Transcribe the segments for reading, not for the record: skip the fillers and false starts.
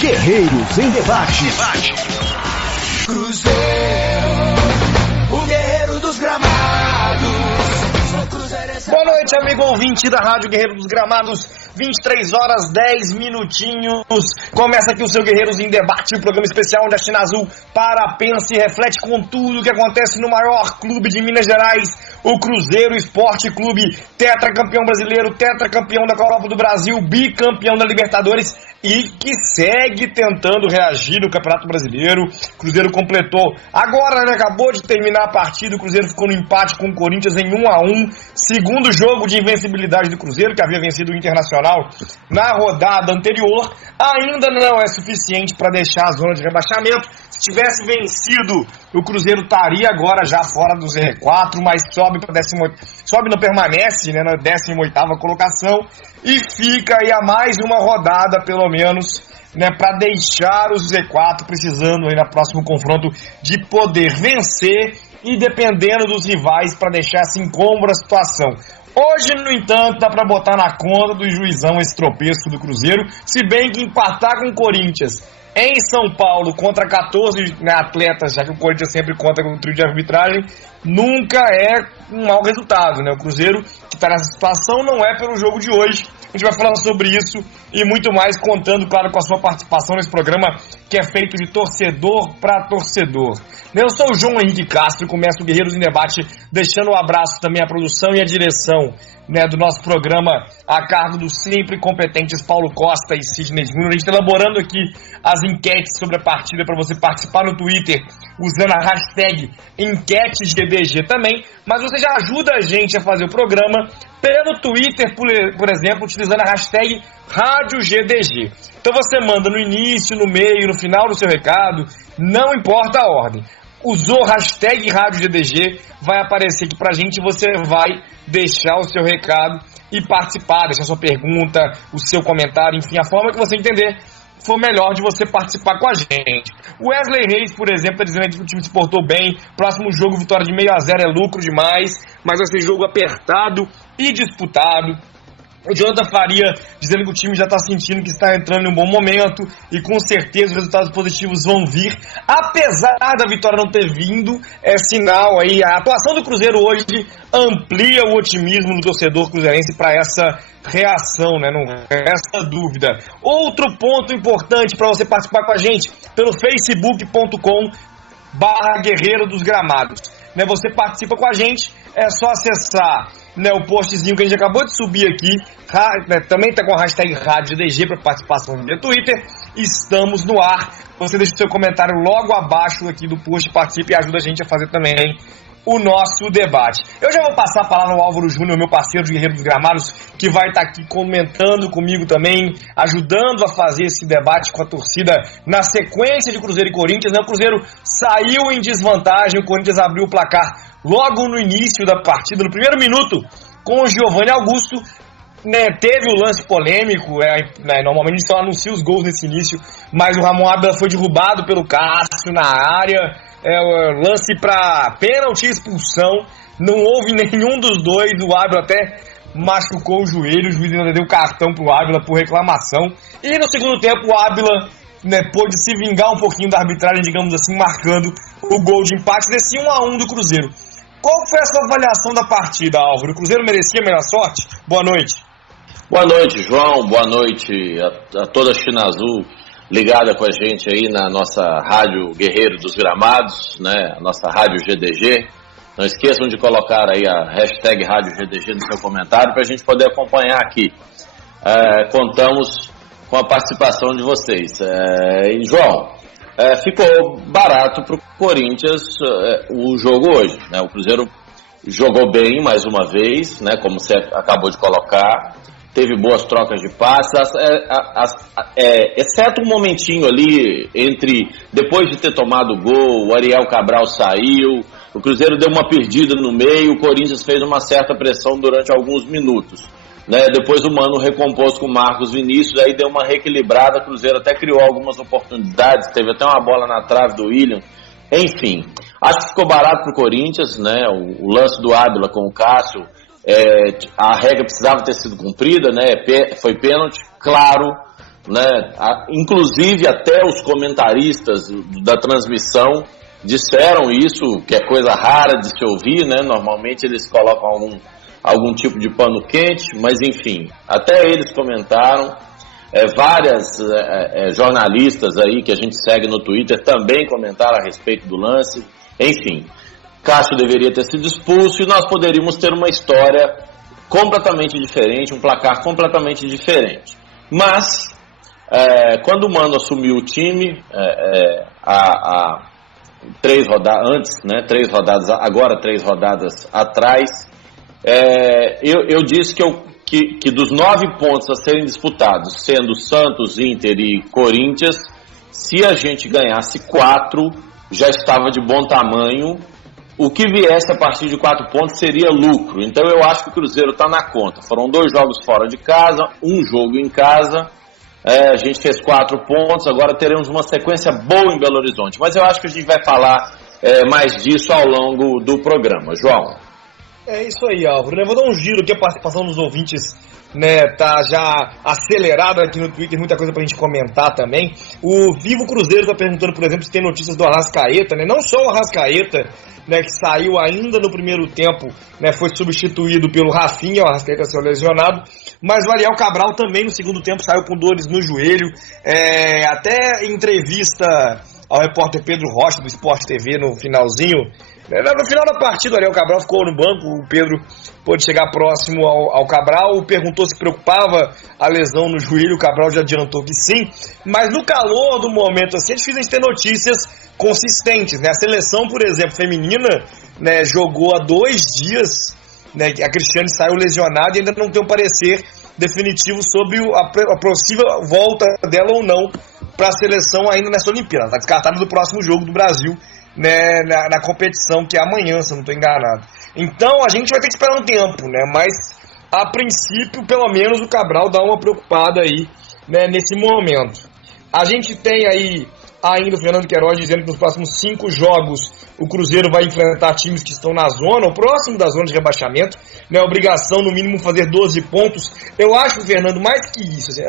Guerreiros em Debate. Cruzeiro, o guerreiro dos gramados. Boa noite, amigo ouvinte da Rádio Guerreiro dos Gramados. 23 horas 10 minutinhos. Começa aqui o seu Guerreiros em Debate, o programa especial onde a China Azul para, pensa e reflete com tudo o que acontece no maior clube de Minas Gerais, o Cruzeiro Esporte Clube, tetracampeão brasileiro, tetracampeão da Copa do Brasil, bicampeão da Libertadores e que segue tentando reagir no Campeonato Brasileiro. Cruzeiro completou agora, né, acabou de terminar a partida, o Cruzeiro ficou no empate com o Corinthians em 1-1, segundo jogo de invencibilidade do Cruzeiro, que havia vencido o Internacional na rodada anterior. Ainda não é suficiente para deixar a zona de rebaixamento. Se tivesse vencido, o Cruzeiro estaria agora já fora do Z4, mas sobe para 18º, sobe, não permanece, né, na 18ª colocação e fica aí a mais uma rodada, pelo menos, né, para deixar o Z4, precisando aí no próximo confronto de poder vencer e dependendo dos rivais para deixar essa incômoda situação. Hoje, no entanto, dá para botar na conta do juizão esse tropeço do Cruzeiro, se bem que empatar com o Corinthians em São Paulo contra 14, né, atletas, já que o Corinthians sempre conta com o trio de arbitragem, nunca é um mau resultado, né? O Cruzeiro, que está nessa situação, não é pelo jogo de hoje. A gente vai falar sobre isso e muito mais, contando, claro, com a sua participação nesse programa que é feito de torcedor para torcedor. Eu sou o João Henrique Castro, começo o Guerreiros em Debate, deixando um abraço também à produção e à direção, né, do nosso programa, a cargo dos sempre competentes Paulo Costa e Sidney Júnior. A gente está elaborando aqui as enquetes sobre a partida para você participar no Twitter, usando a hashtag EnqueteGDG também, mas você já ajuda a gente a fazer o programa pelo Twitter, por exemplo, utilizando a hashtag RádioGDG. Então você manda no início, no meio, no final do seu recado, não importa a ordem. Usou hashtag RádioGDG, vai aparecer aqui pra gente, você vai deixar o seu recado e participar, deixar sua pergunta, o seu comentário, enfim, a forma que você entender for melhor de você participar com a gente. O Wesley Reis, por exemplo, está dizendo que o time se portou bem, próximo jogo, vitória de 6-0 é lucro demais, mas vai ser jogo apertado e disputado. O Jonathan Faria dizendo que o time já está sentindo que está entrando em um bom momento e com certeza os resultados positivos vão vir. Apesar da vitória não ter vindo, é sinal aí, a atuação do Cruzeiro hoje amplia o otimismo do torcedor cruzeirense para essa reação, né? Não resta dúvida. Outro ponto importante para você participar com a gente, pelo facebook.com/Guerreiro dos Gramados. Né, você participa com a gente, é só acessar, né, o postzinho que a gente acabou de subir aqui, né, também está com a hashtag RádioGDG para participação no Twitter, estamos no ar, você deixa o seu comentário logo abaixo aqui do post, participe e ajuda a gente a fazer também o nosso debate. Eu já vou passar a palavra ao Álvaro Júnior, meu parceiro de Guerreiro dos Gramados, que vai estar aqui comentando comigo também, ajudando a fazer esse debate com a torcida na sequência de Cruzeiro e Corinthians. O Cruzeiro saiu em desvantagem, o Corinthians abriu o placar logo no início da partida, no primeiro minuto, com o Giovanni Augusto. Né, teve o lance polêmico, né, normalmente só anuncia os gols nesse início, mas o Ramon Ábila foi derrubado pelo Cássio na área, lance para pênalti e expulsão, não houve nenhum dos dois, o Ábila até machucou o joelho, o juiz ainda deu cartão pro Ábila por reclamação, e no segundo tempo o Ábila, né, pôde se vingar um pouquinho da arbitragem, digamos assim, marcando o gol de empate desse 1-1 do Cruzeiro. Qual foi a sua avaliação da partida, Álvaro? O Cruzeiro merecia a melhor sorte? Boa noite. Boa noite, João. Boa noite a toda a China Azul ligada com a gente aí na nossa Rádio Guerreiro dos Gramados, né? A nossa Rádio GDG. Não esqueçam de colocar aí a hashtag Rádio GDG no seu comentário para a gente poder acompanhar aqui. Contamos com a participação de vocês. E, João, ficou barato para o Corinthians o jogo hoje, né? O Cruzeiro jogou bem mais uma vez, né? Como você acabou de colocar. Teve boas trocas de passes, exceto um momentinho ali depois de ter tomado o gol, o Ariel Cabral saiu, o Cruzeiro deu uma perdida no meio, o Corinthians fez uma certa pressão durante alguns minutos, né? Depois o Mano recompôs com o Marcos Vinícius, aí deu uma reequilibrada, o Cruzeiro até criou algumas oportunidades, teve até uma bola na trave do William, enfim, acho que ficou barato pro Corinthians, né? O lance do Ábila com o Cássio, a regra precisava ter sido cumprida, né? Foi pênalti, claro, né? Inclusive até os comentaristas da transmissão disseram isso, que é coisa rara de se ouvir, né? Normalmente eles colocam algum tipo de pano quente, mas enfim, até eles comentaram. Várias jornalistas aí que a gente segue no Twitter também comentaram a respeito do lance. Enfim, Cássio deveria ter sido expulso e nós poderíamos ter uma história completamente diferente, um placar completamente diferente. Mas, quando o Mano assumiu o time, há 3 rodadas antes, né, 3 rodadas, agora 3 rodadas atrás, eu disse que dos 9 pontos a serem disputados, sendo Santos, Inter e Corinthians, se a gente ganhasse 4, já estava de bom tamanho. O que viesse a partir de 4 pontos seria lucro. Então eu acho que o Cruzeiro está na conta. Foram 2 jogos fora de casa, 1 jogo em casa. A gente fez 4 pontos, agora teremos uma sequência boa em Belo Horizonte. Mas eu acho que a gente vai falar mais disso ao longo do programa. João? É isso aí, Álvaro. Eu vou dar um giro aqui, a participação dos ouvintes, né, tá já acelerada aqui no Twitter, muita coisa pra gente comentar também. O Vivo Cruzeiro tá perguntando, por exemplo, se tem notícias do Arrascaeta, né? Não só o Arrascaeta, né, que saiu ainda no primeiro tempo, né, foi substituído pelo Rafinha, o Arrascaeta saiu lesionado, mas o Ariel Cabral também no segundo tempo saiu com dores no joelho. Até em entrevista ao repórter Pedro Rocha do Sport TV no finalzinho, no final da partida, o Ariel Cabral ficou no banco, o Pedro pôde chegar próximo ao Cabral, perguntou se preocupava a lesão no joelho, o Cabral já adiantou que sim, mas no calor do momento assim, é difícil a gente ter notícias consistentes, né? A seleção, por exemplo, feminina, né, jogou há 2 dias, né, a Cristiane saiu lesionada e ainda não tem um parecer definitivo sobre a possível volta dela ou não para a seleção ainda nessa Olimpíada. Está descartada do próximo jogo do Brasil, né, na competição, que é amanhã, se eu não estou enganado. Então a gente vai ter que esperar um tempo, né, mas a princípio, pelo menos o Cabral dá uma preocupada aí, né, nesse momento. A gente tem aí ainda o Fernando Queiroz dizendo que nos próximos 5 jogos o Cruzeiro vai enfrentar times que estão na zona, ou próximo da zona de rebaixamento, né, obrigação no mínimo fazer 12 pontos. Eu acho, Fernando, mais que isso, assim,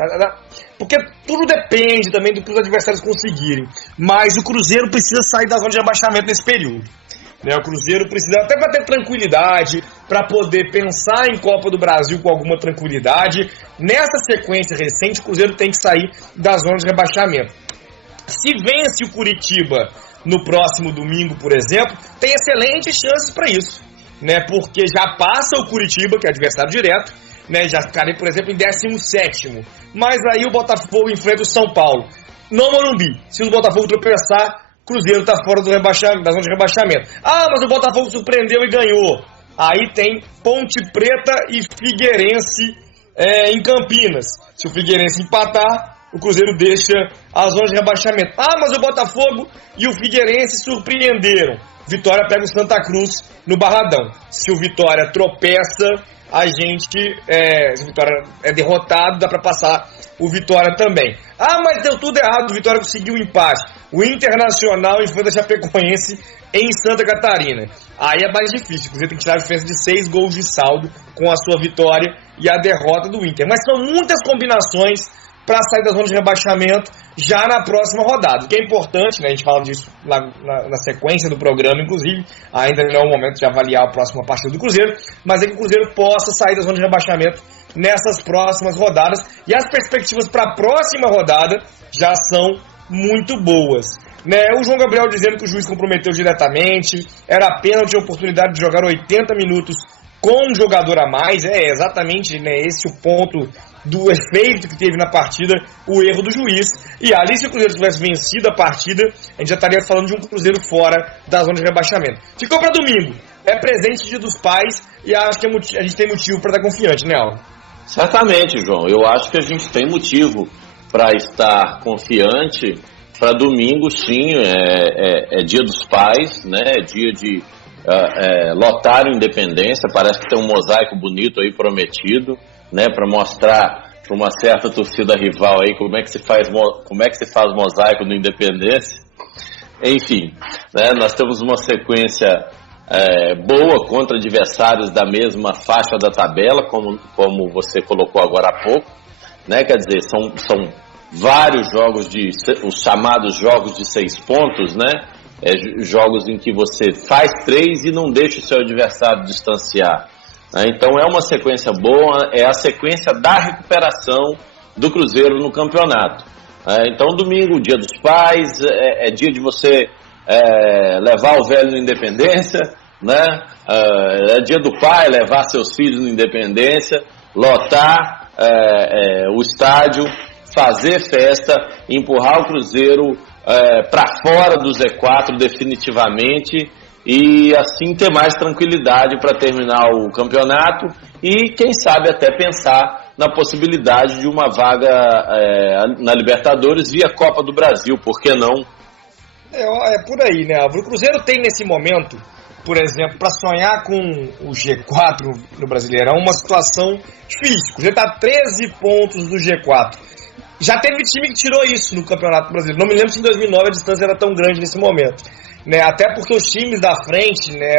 porque tudo depende também do que os adversários conseguirem, mas o Cruzeiro precisa sair da zona de rebaixamento nesse período, né? O Cruzeiro precisa, até para ter tranquilidade, para poder pensar em Copa do Brasil com alguma tranquilidade. Nessa sequência recente, o Cruzeiro tem que sair da zona de rebaixamento. Se vence o Curitiba no próximo domingo, por exemplo, tem excelentes chances para isso, né? Porque já passa o Curitiba, que é adversário direto, né? Já ficaria, por exemplo, em 17º. Mas aí o Botafogo enfrenta o São Paulo no Morumbi. Se o Botafogo tropeçar, o Cruzeiro está fora da zona de rebaixamento. Ah, mas o Botafogo surpreendeu e ganhou. Aí tem Ponte Preta e Figueirense em Campinas. Se o Figueirense empatar, o Cruzeiro deixa a zona de rebaixamento. Ah, mas o Botafogo e o Figueirense surpreenderam. Vitória pega o Santa Cruz no Barradão. Se o Vitória tropeça, a gente, se o Vitória é derrotado, dá para passar o Vitória também. Ah, mas deu tudo errado, o Vitória conseguiu um empate. O Internacional enfrenta a Chapecoense em Santa Catarina. Aí é mais difícil, o Cruzeiro tem que tirar a diferença de 6 gols de saldo com a sua vitória e a derrota do Inter. Mas são muitas combinações para sair da zona de rebaixamento já na próxima rodada. O que é importante, né, a gente fala disso na sequência do programa, inclusive, ainda não é o momento de avaliar a próxima partida do Cruzeiro, mas é que o Cruzeiro possa sair da zona de rebaixamento nessas próximas rodadas, e as perspectivas para a próxima rodada já são muito boas, né? O João Gabriel dizendo que o juiz comprometeu diretamente, era pênalti, a oportunidade de jogar 80 minutos com um jogador a mais, exatamente, né, esse o ponto do efeito que teve na partida, o erro do juiz. E ali, se o Cruzeiro tivesse vencido a partida, a gente já estaria falando de um Cruzeiro fora da zona de rebaixamento. Ficou para domingo, é presente Dia dos Pais, e acho que a gente tem motivo para estar confiante, né, Alan? Certamente, João, eu acho que a gente tem motivo para estar confiante. Para domingo, sim, é Dia dos Pais, né, é dia de lotar o Independência. Parece que tem um mosaico bonito aí prometido, né, para mostrar para uma certa torcida rival aí como é que se faz mosaico no Independência. Enfim, né, nós temos uma sequência boa contra adversários da mesma faixa da tabela, como você colocou agora há pouco, né, quer dizer, são vários jogos os chamados jogos de 6 pontos, né? Jogos em que você faz 3 e não deixa o seu adversário distanciar. Então é uma sequência boa, é a sequência da recuperação do Cruzeiro no campeonato. Então domingo, dia dos pais, é dia de você levar o velho no Independência, né? É dia do pai, levar seus filhos no Independência, lotar o estádio, fazer festa, empurrar o Cruzeiro para fora do Z4 definitivamente e assim ter mais tranquilidade para terminar o campeonato e quem sabe até pensar na possibilidade de uma vaga na Libertadores via Copa do Brasil, por que não? É por aí, né, Álvaro? O Cruzeiro tem nesse momento, por exemplo, para sonhar com o G4 no Brasileirão, uma situação difícil. O Cruzeiro está a 13 pontos do G4. Já teve time que tirou isso no Campeonato Brasileiro. Não me lembro se em 2009 a distância era tão grande nesse momento. Né? Até porque os times da frente, né,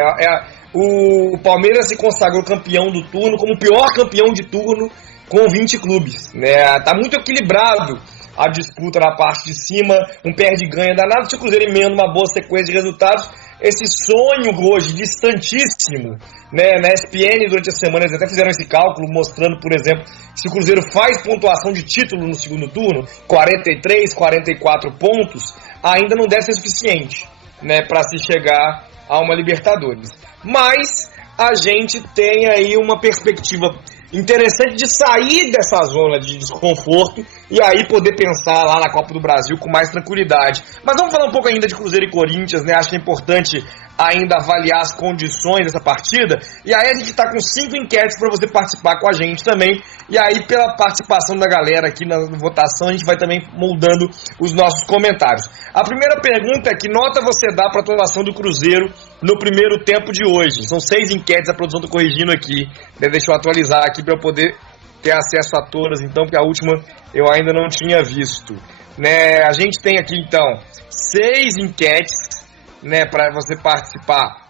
o Palmeiras se consagrou campeão do turno como o pior campeão de turno com 20 clubes. Né? Tá muito equilibrado a disputa na parte de cima, um perde-ganha danado. Se o Cruzeiro emenda uma boa sequência de resultados, esse sonho hoje distantíssimo, né, na ESPN durante a semana eles até fizeram esse cálculo mostrando, por exemplo, se o Cruzeiro faz pontuação de título no segundo turno, 43, 44 pontos, ainda não deve ser suficiente, né, para se chegar a uma Libertadores. Mas a gente tem aí uma perspectiva interessante de sair dessa zona de desconforto e aí poder pensar lá na Copa do Brasil com mais tranquilidade. Mas vamos falar um pouco ainda de Cruzeiro e Corinthians, né? Acho que é importante ainda avaliar as condições dessa partida. E aí a gente está com 5 enquetes para você participar com a gente também. E aí pela participação da galera aqui na votação a gente vai também moldando os nossos comentários. A primeira pergunta é: que nota você dá para a atuação do Cruzeiro no primeiro tempo de hoje? São 6 enquetes, a produção está corrigindo aqui. Deixa eu atualizar aqui para eu poder ter acesso a todas, então, porque a última eu ainda não tinha visto. Né? A gente tem aqui, então, 6 enquetes, né, para você participar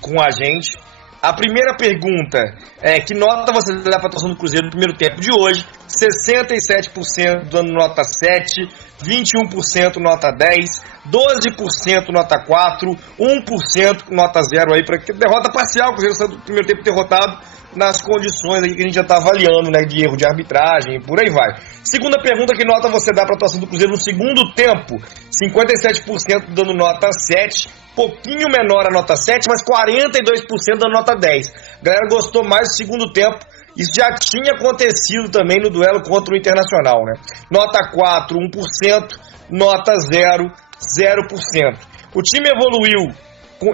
com a gente. A primeira pergunta é: que nota você dá para a atuação do Cruzeiro no primeiro tempo de hoje? 67% dando nota 7, 21% nota 10, 12% nota 4, 1% nota 0 aí, para derrota parcial. O Cruzeiro saiu do primeiro tempo derrotado nas condições aí que a gente já está avaliando, né, de erro de arbitragem, por aí vai. Segunda pergunta: que nota você dá para a atuação do Cruzeiro no segundo tempo? 57% dando nota 7, pouquinho menor a nota 7, mas 42% dando nota 10. A galera gostou mais do segundo tempo. Isso já tinha acontecido também no duelo contra o Internacional, né? Nota 4, 1%, nota 0, 0%. O time evoluiu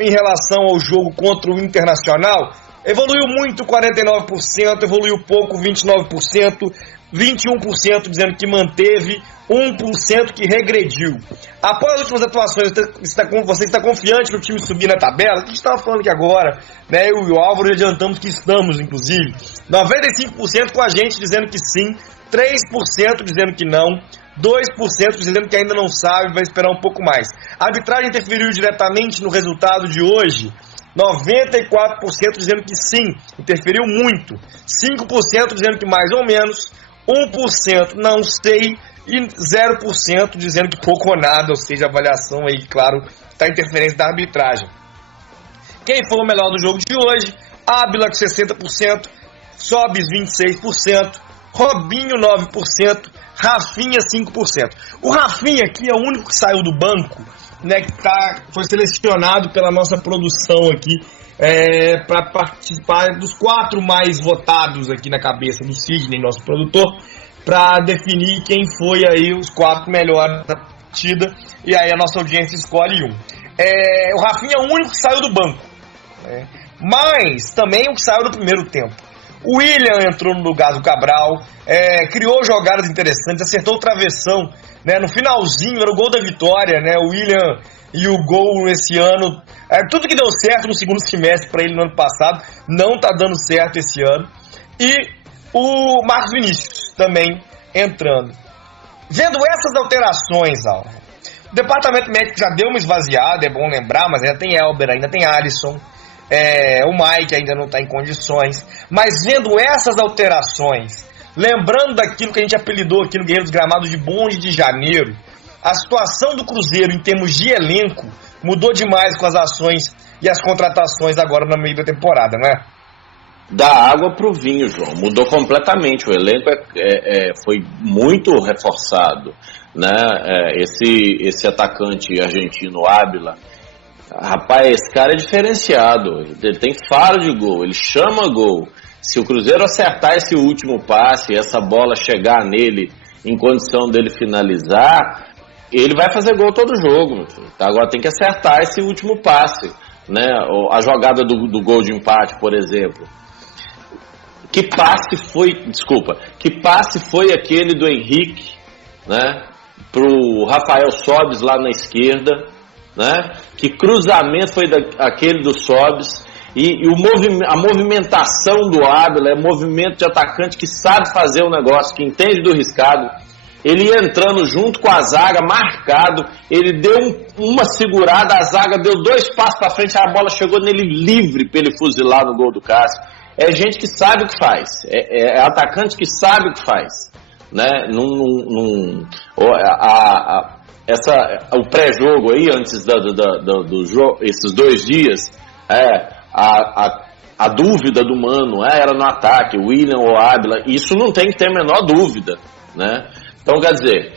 em relação ao jogo contra o Internacional. Evoluiu muito, 49%, evoluiu pouco, 29%, 21% dizendo que manteve, 1% que regrediu. Após as últimas atuações, você está confiante no time subir na tabela? A gente estava falando aqui agora, né? Eu e o Álvaro já adiantamos que estamos, inclusive. 95% com a gente dizendo que sim, 3% dizendo que não, 2% dizendo que ainda não sabe, vai esperar um pouco mais. A arbitragem interferiu diretamente no resultado de hoje? 94% dizendo que sim, interferiu muito. 5% dizendo que mais ou menos, 1% não sei e 0% dizendo que pouco ou nada, ou seja, a avaliação aí, claro, da interferência da arbitragem. Quem foi o melhor do jogo de hoje? Ábila com 60%, Sobis 26%, Robinho 9%, Rafinha 5%. O Rafinha aqui é o único que saiu do banco, né, que foi selecionado pela nossa produção aqui para participar dos 4 mais votados aqui na cabeça do Sidney, nosso produtor, para definir quem foi aí os 4 melhores da partida, e aí a nossa audiência escolhe um. O Rafinha é o único que saiu do banco, né, mas também o que saiu do primeiro tempo. O William entrou no lugar do Cabral, criou jogadas interessantes, acertou o travessão, né, no finalzinho, era o gol da vitória, né, o William e o gol esse ano, tudo que deu certo no segundo semestre para ele no ano passado, não está dando certo esse ano. E o Marcos Vinícius também entrando. Vendo essas alterações, o departamento médico já deu uma esvaziada, é bom lembrar, mas ainda tem Elber, ainda tem Alisson, o Mike ainda não está em condições, mas vendo essas alterações, lembrando daquilo que a gente apelidou aqui no Guerreiro dos Gramados de bonde de janeiro, a situação do Cruzeiro em termos de elenco mudou demais com as ações e as contratações agora no meio da temporada, não é? Da água pro vinho, João. Mudou completamente. O elenco foi muito reforçado, né? Esse atacante argentino, Ábila, rapaz, esse cara é diferenciado. Ele tem faro de gol, ele chama gol. Se o Cruzeiro acertar esse último passe, essa bola chegar nele em condição dele finalizar, ele vai fazer gol todo jogo. Agora tem que acertar esse último passe, né? A jogada do gol de empate, por exemplo. Que passe foi aquele do Henrique, né, pro Rafael Sobis lá na esquerda, né? Que cruzamento foi aquele do Sobis. E a movimentação do Ábila é movimento de atacante que sabe fazer o negócio, que entende do riscado. Ele ia entrando junto com a zaga, marcado, ele deu uma segurada, a zaga deu 2 passos para frente, a bola chegou nele livre para ele fuzilar no gol do Cássio. É gente que sabe o que faz, é atacante que sabe o que faz, né? O pré-jogo aí, antes do jogo, esses 2 dias, a dúvida do Mano era no ataque, William ou Ábila, isso não tem que ter a menor dúvida, né? Então, quer dizer,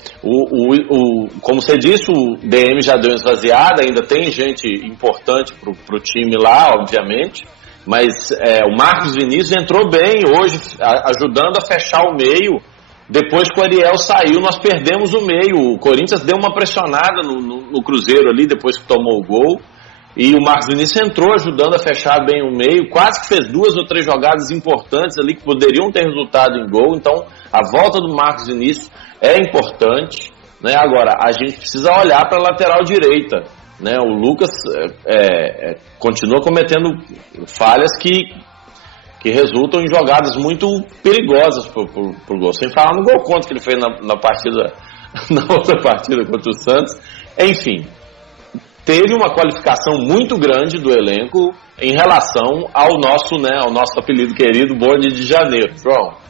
como você disse, o DM já deu uma esvaziada, ainda tem gente importante pro time lá, obviamente, mas o Marcos Vinícius entrou bem hoje, ajudando a fechar o meio. Depois que o Ariel saiu, nós perdemos o meio. O Corinthians deu uma pressionada no Cruzeiro ali, depois que tomou o gol. E o Marcos Vinícius entrou ajudando a fechar bem o meio, quase que fez 2 ou 3 jogadas importantes ali que poderiam ter resultado em gol. Então, a volta do Marcos Vinícius é importante, né? Agora, a gente precisa olhar para a lateral direita, né? O Lucas continua cometendo falhas que resultam em jogadas muito perigosas pro gol. Sem falar no gol contra que ele fez na outra partida contra o Santos. Enfim, teve uma qualificação muito grande do elenco em relação ao nosso apelido querido bonde de janeiro, João.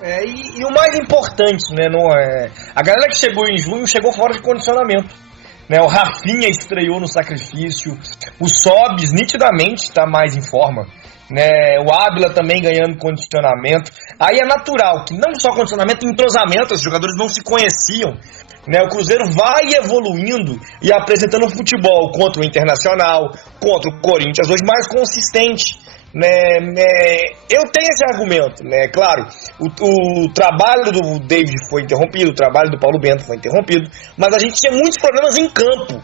E o mais importante, né, a galera que chegou em junho chegou fora de condicionamento, né? O Rafinha estreou no sacrifício, o Sobis nitidamente está mais em forma, né? O Ábila também ganhando condicionamento. Aí é natural que não só condicionamento, entrosamento, os jogadores não se conheciam, né? O Cruzeiro vai evoluindo e apresentando um futebol contra o Internacional, contra o Corinthians, hoje mais consistente, né? Eu tenho esse argumento, né? Claro, o trabalho do David foi interrompido, o trabalho do Paulo Bento foi interrompido, mas a gente tinha muitos problemas em campo,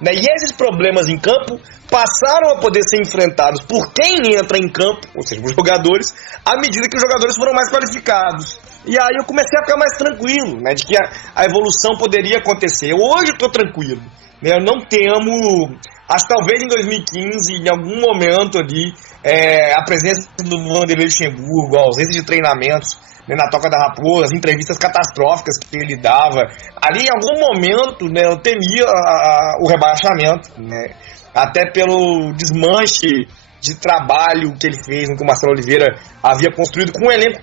né? E esses problemas em campo passaram a poder ser enfrentados por quem entra em campo, ou seja, os jogadores, à medida que os jogadores foram mais qualificados. E aí eu comecei a ficar mais tranquilo, né, de que a evolução poderia acontecer. Hoje eu estou tranquilo, né, eu não temo. Acho que talvez em 2015, em algum momento ali, a presença do Vanderlei Luxemburgo, a ausência de treinamentos, né, na Toca da Raposa, as entrevistas catastróficas que ele dava, ali em algum momento, né, eu temia o rebaixamento, né, até pelo desmanche de trabalho que ele fez, que o Marcelo Oliveira havia construído com um elenco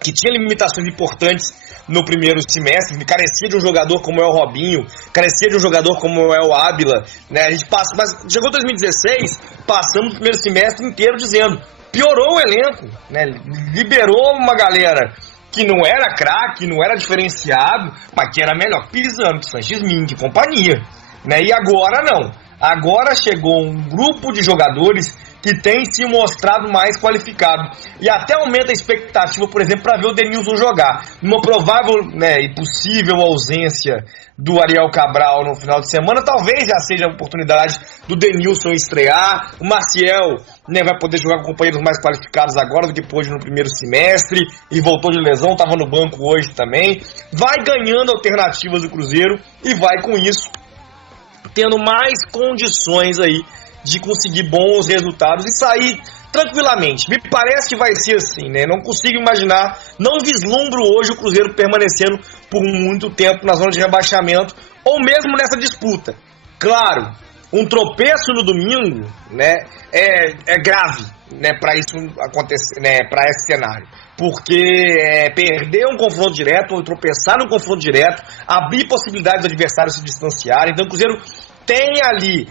que tinha limitações importantes no primeiro semestre, carecia de um jogador como é o Robinho, carecia de um jogador como é o Ábila, né? A gente passa, mas chegou 2016, passamos o primeiro semestre inteiro dizendo, piorou o elenco, né? Liberou uma galera que não era craque, não era diferenciado, mas que era melhor que Pisano, que Sanches Ming e companhia, né? E agora não, agora chegou um grupo de jogadores que tem se mostrado mais qualificado. E até aumenta a expectativa, por exemplo, para ver o Denilson jogar. Numa provável, né, e possível ausência do Ariel Cabral no final de semana, talvez já seja a oportunidade do Denilson estrear. O Maciel, né, vai poder jogar com companheiros mais qualificados agora do que pôde no primeiro semestre, e voltou de lesão, estava no banco hoje também. Vai ganhando alternativas do Cruzeiro e vai com isso tendo mais condições aí de conseguir bons resultados e sair tranquilamente. Me parece que vai ser assim, né? Não consigo imaginar, não vislumbro hoje o Cruzeiro permanecendo por muito tempo na zona de rebaixamento ou mesmo nessa disputa. Claro, um tropeço no domingo, né, é grave, né, para isso acontecer, né, para esse cenário. Porque perder um confronto direto, ou tropeçar num confronto direto, abrir possibilidades do adversário se distanciar. Então o Cruzeiro tem ali,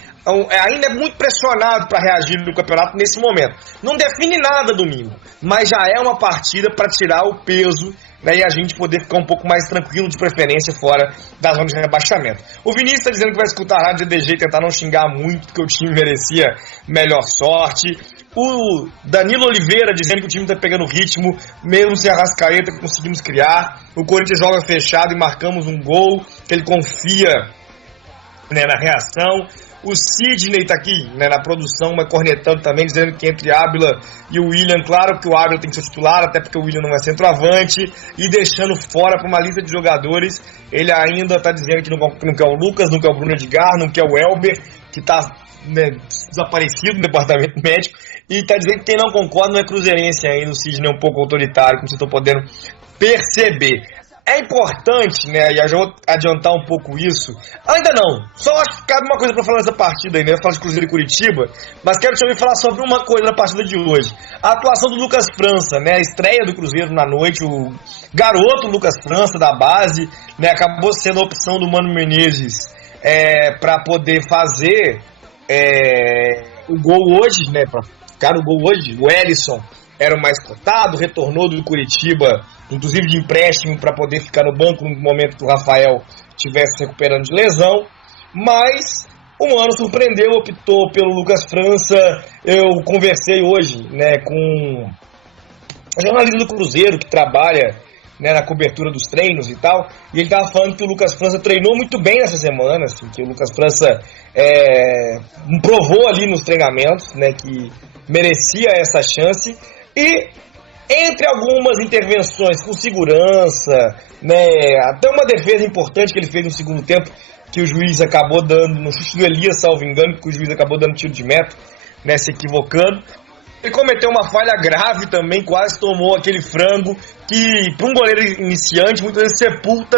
ainda é muito pressionado para reagir no campeonato nesse momento. Não define nada domingo, mas já é uma partida para tirar o peso, né, e a gente poder ficar um pouco mais tranquilo, de preferência fora da zona de rebaixamento. O Vinícius está dizendo que vai escutar a rádio GDG e tentar não xingar muito, porque o time merecia melhor sorte. O Danilo Oliveira dizendo que o time está pegando ritmo, mesmo sem Arrascaeta, que conseguimos criar. O Corinthians joga fechado e marcamos um gol, que ele confia, né, na reação. O Sidney está aqui, né, na produção, mas cornetando também, dizendo que entre Ábila e o William, claro que o Ábila tem que ser titular, até porque o William não é centroavante, e deixando fora para uma lista de jogadores. Ele ainda está dizendo que não quer o Lucas, não quer o Bruno Edgar, não quer o Elber, que está, né, desaparecido no departamento médico, e está dizendo que quem não concorda não é cruzeirense ainda. O Sidney é um pouco autoritário, como vocês estão podendo perceber. É importante, né, e eu já vou adiantar um pouco isso. Ainda não, só acho que cabe uma coisa para falar nessa partida ainda. Eu falar de Cruzeiro e Curitiba, mas quero também falar sobre uma coisa na partida de hoje. A atuação do Lucas França, né, a estreia do Cruzeiro na noite, o garoto Lucas França da base, né, acabou sendo a opção do Mano Menezes para poder fazer o gol hoje, né, para ficar no gol hoje. O Elisson era o mais cotado, retornou do Curitiba, inclusive de empréstimo, para poder ficar no banco no momento que o Rafael estivesse se recuperando de lesão. Mas o Mano surpreendeu, optou pelo Lucas França. Eu conversei hoje, né, com a jornalista do Cruzeiro, que trabalha, né, na cobertura dos treinos e tal, e ele estava falando que o Lucas França treinou muito bem nessa semana, assim, que o Lucas França provou ali nos treinamentos, né, que merecia essa chance. E entre algumas intervenções com segurança, né, até uma defesa importante que ele fez no segundo tempo, que o juiz acabou dando, no chute do Elias, salvo engano, que o juiz acabou dando tiro de meta, né, se equivocando. Ele cometeu uma falha grave também, quase tomou aquele frango que, para um goleiro iniciante, muitas vezes sepulta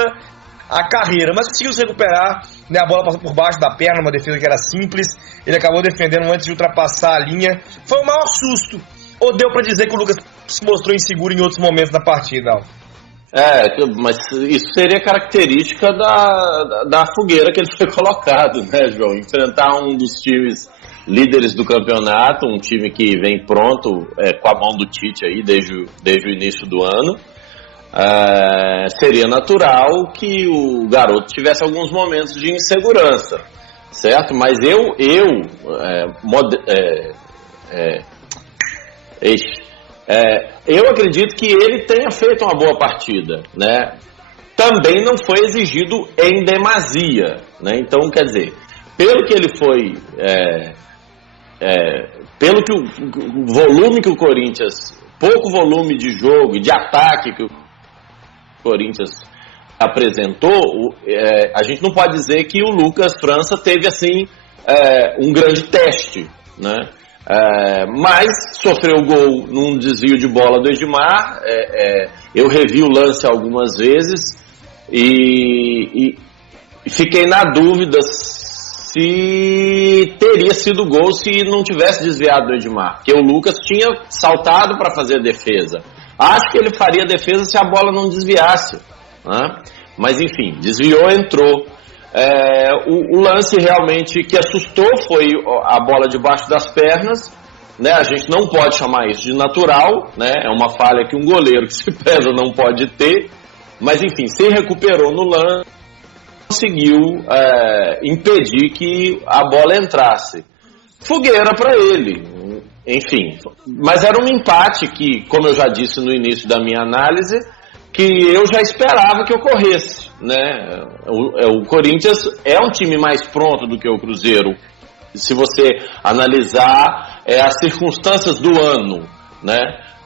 a carreira, mas conseguiu se recuperar, né, a bola passou por baixo da perna, uma defesa que era simples, ele acabou defendendo antes de ultrapassar a linha. Foi o maior susto. Ou deu pra dizer que o Lucas se mostrou inseguro em outros momentos da partida, Alves? Mas isso seria característica da fogueira que ele foi colocado, né, João? Enfrentar um dos times líderes do campeonato, um time que vem pronto, com a mão do Tite aí desde o início do ano. Seria natural que o garoto tivesse alguns momentos de insegurança, certo? Mas eu acredito que ele tenha feito uma boa partida, né? Também não foi exigido em demasia, né? Então, quer dizer, pelo que ele foi, pelo que o volume que o Corinthians, pouco volume de jogo e de ataque que o Corinthians apresentou, a gente não pode dizer que o Lucas França teve assim um grande teste, né? Mas sofreu gol num desvio de bola do Edmar. Eu revi o lance algumas vezes e fiquei na dúvida se teria sido gol se não tivesse desviado do Edmar, porque o Lucas tinha saltado para fazer a defesa. Acho que ele faria a defesa se a bola não desviasse, né? Mas enfim, desviou, entrou. O lance realmente que assustou foi a bola debaixo das pernas, né? A gente não pode chamar isso de natural, né? É uma falha que um goleiro que se pesa não pode ter, mas enfim, se recuperou no lance, conseguiu impedir que a bola entrasse. Fogueira para ele, enfim, mas era um empate que, como eu já disse no início da minha análise, que eu já esperava que ocorresse, né? O Corinthians é um time mais pronto do que o Cruzeiro, se você analisar as circunstâncias do ano, né?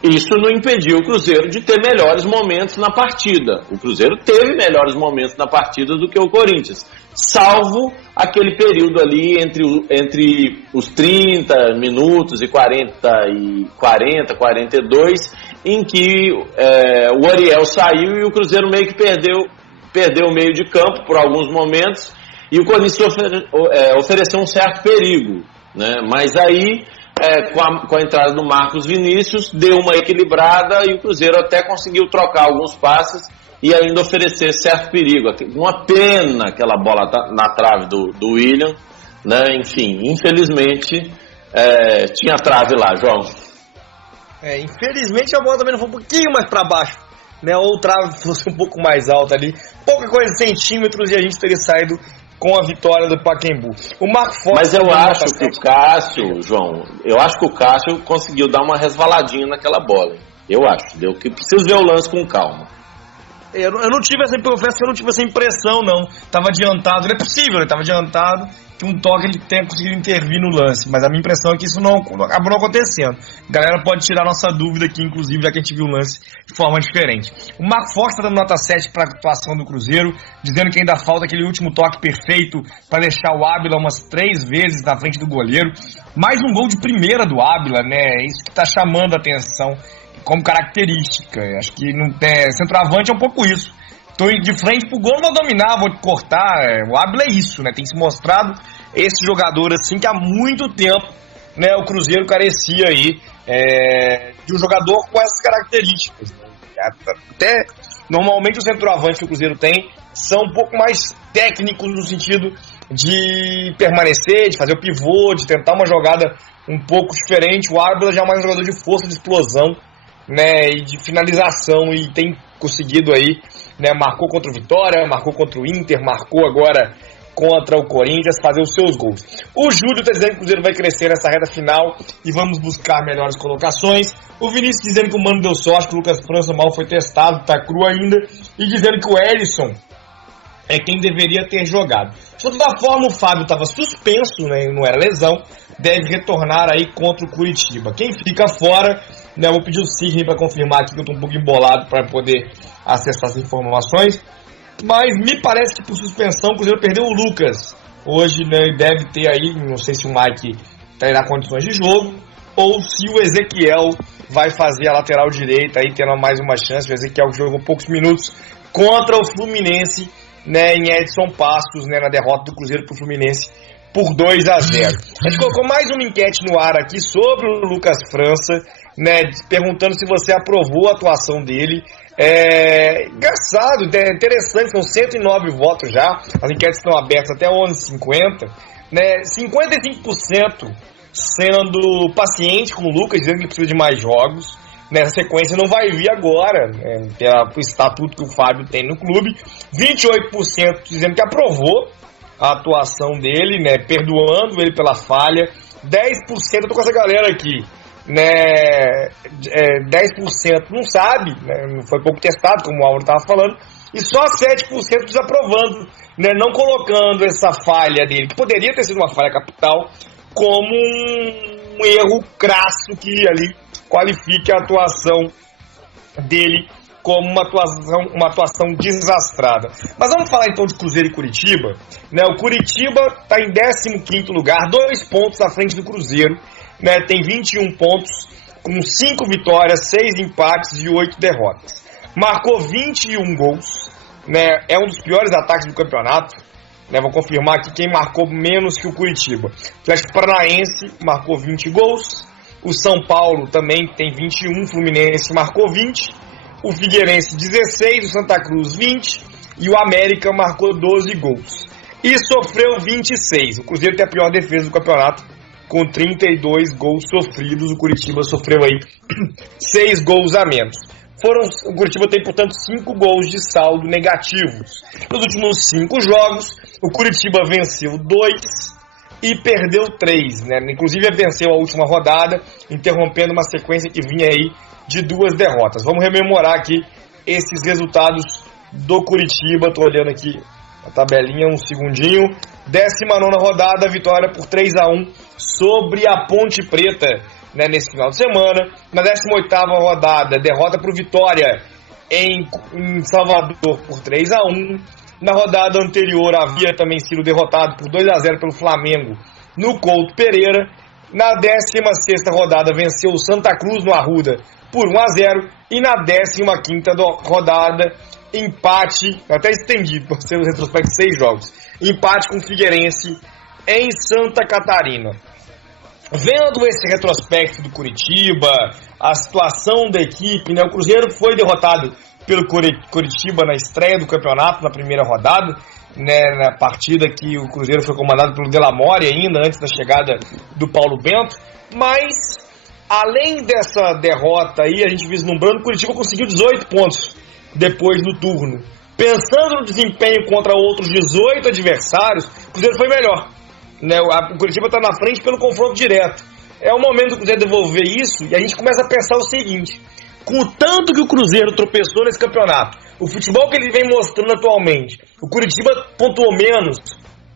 Isso não impediu o Cruzeiro de ter melhores momentos na partida. O Cruzeiro teve melhores momentos na partida do que o Corinthians, salvo aquele período ali entre os 30 minutos e 42, em que o Ariel saiu e o Cruzeiro meio que perdeu o meio de campo por alguns momentos, e o Corinthians ofereceu um certo perigo, né? Mas aí com a entrada do Marcos Vinícius, deu uma equilibrada e o Cruzeiro até conseguiu trocar alguns passes e ainda oferecer certo perigo. Uma pena aquela bola na trave do William, né? Enfim, infelizmente tinha trave lá, João. Infelizmente a bola também não foi um pouquinho mais para baixo, né? Ou o trave fosse um pouco mais alto ali, pouca coisa, centímetros, e a gente teria saído com a vitória do Pacaembu. O Marco Forte. Mas eu acho que o Cássio, João, conseguiu dar uma resvaladinha naquela bola. Eu acho, deu que preciso ver o lance com calma. Eu não tive essa impressão, não. Tava adiantado, não é possível, ele tava adiantado que um toque ele tenha conseguido intervir no lance, mas a minha impressão é que isso não acabou não acontecendo. A galera pode tirar nossa dúvida aqui, inclusive, já que a gente viu o lance de forma diferente. O Marco Forte está dando nota 7 para a atuação do Cruzeiro, dizendo que ainda falta aquele último toque perfeito para deixar o Ábila umas 3 vezes na frente do goleiro. Mais um gol de primeira do Ábila, né? É isso que está chamando a atenção como característica. Acho que centroavante é um pouco isso. Tô de frente pro gol, vou dominar, vou cortar. O Ábila é isso, né? Tem se mostrado esse jogador assim que há muito tempo, né, o Cruzeiro carecia aí de um jogador com essas características. Até normalmente os centroavantes que o Cruzeiro tem são um pouco mais técnicos no sentido de permanecer, de fazer o pivô, de tentar uma jogada um pouco diferente. O Ábila já é mais um jogador de força, de explosão, né, e de finalização, e tem conseguido aí, né, marcou contra o Vitória, marcou contra o Inter, marcou agora contra o Corinthians, fazer os seus gols. O Júlio está dizendo que o Cruzeiro vai crescer nessa reta final e vamos buscar melhores colocações. O Vinícius dizendo que o Mano deu sorte, que o Lucas França mal foi testado, está cru ainda, e dizendo que o Erisson é quem deveria ter jogado. De toda forma, o Fábio estava suspenso, né, não era lesão, deve retornar aí contra o Curitiba. Quem fica fora, né, eu vou pedir o Sidney para confirmar aqui, que eu estou um pouco embolado para poder acessar as informações, mas me parece que por suspensão o Cruzeiro perdeu o Lucas. Hoje, né, deve ter aí, não sei se o Mike terá condições de jogo, ou se o Ezequiel vai fazer a lateral direita, aí tendo mais uma chance. O Ezequiel jogou poucos minutos contra o Fluminense, né, em Edson Passos, né, na derrota do Cruzeiro para o Fluminense por 2-0. A gente colocou mais uma enquete no ar aqui sobre o Lucas França, né, perguntando se você aprovou a atuação dele. Engraçado, interessante, são 109 votos já, as enquetes estão abertas até 11h50, né, 55% sendo paciente com o Lucas, dizendo que precisa de mais jogos. Nessa sequência não vai vir agora, né, pelo estatuto que o Fábio tem no clube. 28% dizendo que aprovou a atuação dele, né, perdoando ele pela falha. 10%, eu tô com essa galera aqui, né, 10% não sabe, né, não foi pouco testado, como o Álvaro estava falando, e só 7% desaprovando, né, não colocando essa falha dele, que poderia ter sido uma falha capital, como um erro crasso que ali qualifique a atuação dele como uma atuação desastrada. Mas vamos falar então de Cruzeiro e Curitiba, né? O Curitiba está em 15º lugar, 2 pontos à frente do Cruzeiro, né? Tem 21 pontos, com 5 vitórias, 6 empates e 8 derrotas. Marcou 21 gols, né? É um dos piores ataques do campeonato, né? Vou confirmar aqui quem marcou menos que o Curitiba. O Atlético Paranaense marcou 20 gols, o São Paulo também tem 21, o Fluminense marcou 20, o Figueirense 16, o Santa Cruz 20 e o América marcou 12 gols. E sofreu 26. O Cruzeiro tem a pior defesa do campeonato, com 32 gols sofridos. O Curitiba sofreu aí 6 gols a menos. O Curitiba tem, portanto, 5 gols de saldo negativos. Nos últimos 5 jogos, o Curitiba venceu 2 e perdeu 3, né? Inclusive venceu a última rodada, interrompendo uma sequência que vinha aí de 2 derrotas. Vamos rememorar aqui esses resultados do Curitiba. Estou olhando aqui a tabelinha, um segundinho. 19ª rodada, vitória por 3-1 sobre a Ponte Preta, né, nesse final de semana. Na 18ª rodada, derrota para o Vitória em Salvador por 3-1. Na rodada anterior havia também sido derrotado por 2-0 pelo Flamengo no Couto Pereira. Na 16ª rodada venceu o Santa Cruz no Arruda por 1-0. E na 15ª rodada, empate, até estendido, por ser o retrospecto de 6 jogos. Empate com o Figueirense em Santa Catarina. vendo esse retrospecto do Curitiba, a situação da equipe, né? O Cruzeiro foi derrotado pelo Curitiba na estreia do campeonato, na primeira rodada, né? Na partida que o Cruzeiro foi comandado pelo Delamore ainda, antes da chegada do Paulo Bento, mas além dessa derrota aí, a gente vislumbrando, o Curitiba conseguiu 18 pontos depois do turno. Pensando no desempenho contra outros 18 adversários, o Cruzeiro foi melhor, né? O Curitiba está na frente pelo confronto direto. É o momento do Cruzeiro devolver isso e a gente começa a pensar o seguinte: com o tanto que o Cruzeiro tropeçou nesse campeonato, o futebol que ele vem mostrando atualmente, o Curitiba pontuou menos,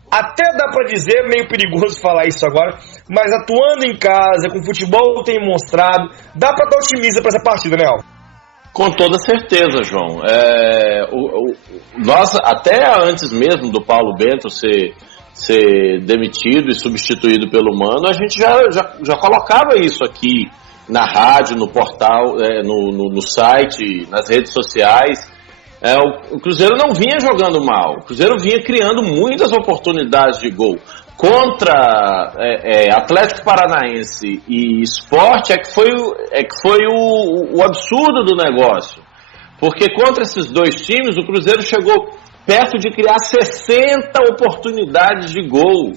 até dá pra dizer, meio perigoso falar isso agora, mas atuando em casa, com o futebol que tem mostrado, dá pra estar otimista pra essa partida, né, Alvo? Com toda certeza, João. Nós, até antes mesmo do Paulo Bento ser demitido e substituído pelo Mano, a gente já colocava isso aqui na rádio, no portal, no site, nas redes sociais. O Cruzeiro não vinha jogando mal, o Cruzeiro vinha criando muitas oportunidades de gol. Contra Atlético Paranaense e Sport é que foi o absurdo do negócio. Porque contra esses dois times, o Cruzeiro chegou perto de criar 60 oportunidades de gol.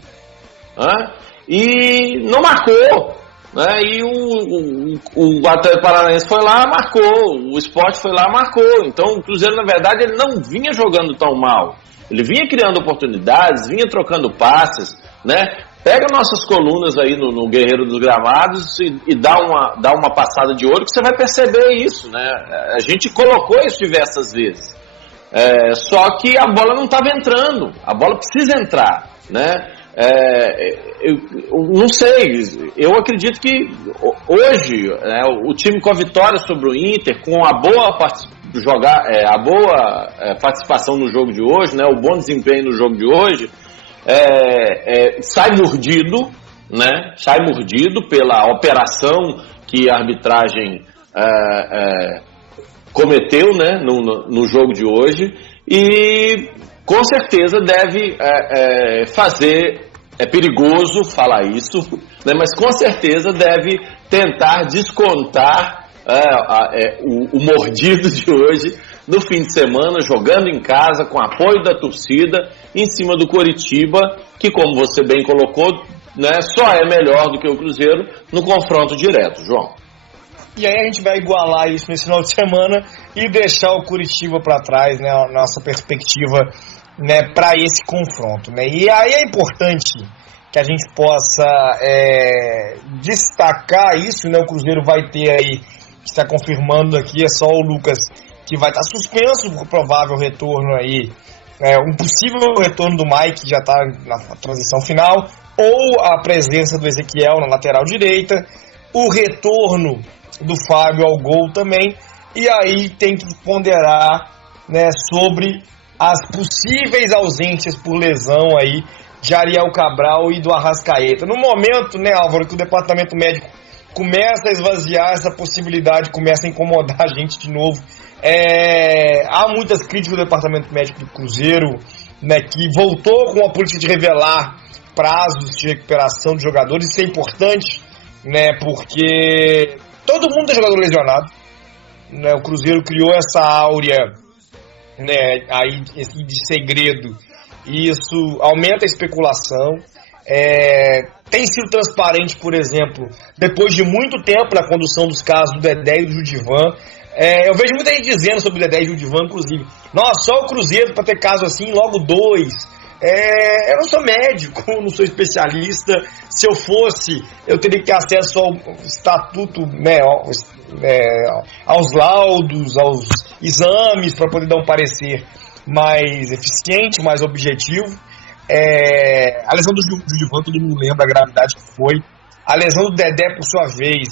E não marcou. E o Atlético Paranaense foi lá, marcou. O Sport foi lá, marcou. Então o Cruzeiro, na verdade, ele não vinha jogando tão mal. Ele vinha criando oportunidades, vinha trocando passes, né? Pega nossas colunas aí no Guerreiro dos Gramados e dá uma passada de olho que você vai perceber isso, né? A gente colocou isso diversas vezes. Só que a bola não estava entrando. A bola precisa entrar, né? Eu não sei, eu acredito que hoje, né, o time com a vitória sobre o Inter, com a boa participação no jogo de hoje, né, o bom desempenho no jogo de hoje, sai mordido, né, sai mordido pela operação que a arbitragem cometeu, né, no jogo de hoje, e com certeza deve fazer. É perigoso falar isso, né, mas com certeza deve tentar descontar o mordido de hoje no fim de semana, jogando em casa, com apoio da torcida, em cima do Coritiba, que, como você bem colocou, né, só é melhor do que o Cruzeiro no confronto direto, João. E aí a gente vai igualar isso nesse final de semana e deixar o Coritiba para trás, né, a nossa perspectiva, né, para esse confronto, né? E aí é importante que a gente possa destacar isso, né? O Cruzeiro vai ter aí, está confirmando aqui, é só o Lucas que vai estar suspenso por provável retorno aí, um possível retorno do Mike, que já está na transição final, ou a presença do Ezequiel na lateral direita, o retorno do Fábio ao gol também, e aí tem que ponderar, né, sobre as possíveis ausências por lesão aí de Ariel Cabral e do Arrascaeta. No momento, né, Álvaro, que o departamento médico começa a esvaziar essa possibilidade, começa a incomodar a gente de novo. Há muitas críticas do departamento médico do Cruzeiro, né, que voltou com a política de revelar prazos de recuperação de jogadores. Isso é importante, né, porque todo mundo é jogador lesionado, né, o Cruzeiro criou essa áurea, né, aí de segredo, e isso aumenta a especulação. Tem sido transparente, por exemplo, depois de muito tempo na condução dos casos do Dedé e do Judivan. Eu vejo muita gente dizendo sobre o Dedé e o Judivan, inclusive, nossa, só o Cruzeiro para ter caso assim, logo 2. Eu não sou médico, não sou especialista. Se eu fosse, eu teria que ter acesso ao estatuto, né, aos laudos, aos exames, para poder dar um parecer mais eficiente, mais objetivo. A lesão do Judivan, todo mundo lembra a gravidade que foi. A lesão do Dedé, por sua vez,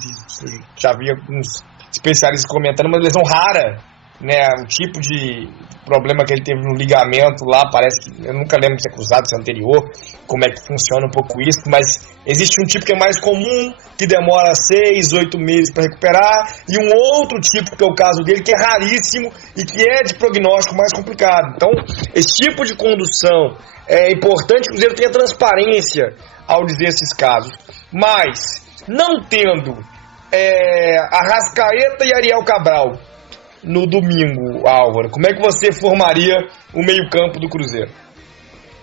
já havia alguns especialistas comentando, uma lesão rara, né, o tipo de problema que ele teve no ligamento lá, parece que, eu nunca lembro de ser cruzado, se é anterior, como é que funciona um pouco isso, mas existe um tipo que é mais comum, que demora 6, 8 meses para recuperar, e um outro tipo, que é o caso dele, que é raríssimo e que é de prognóstico mais complicado. Então, esse tipo de condução é importante que o Cruzeiro tenha transparência ao dizer esses casos, mas não tendo Arrascaeta e Ariel Cabral no domingo, Álvaro, como é que você formaria o meio-campo do Cruzeiro?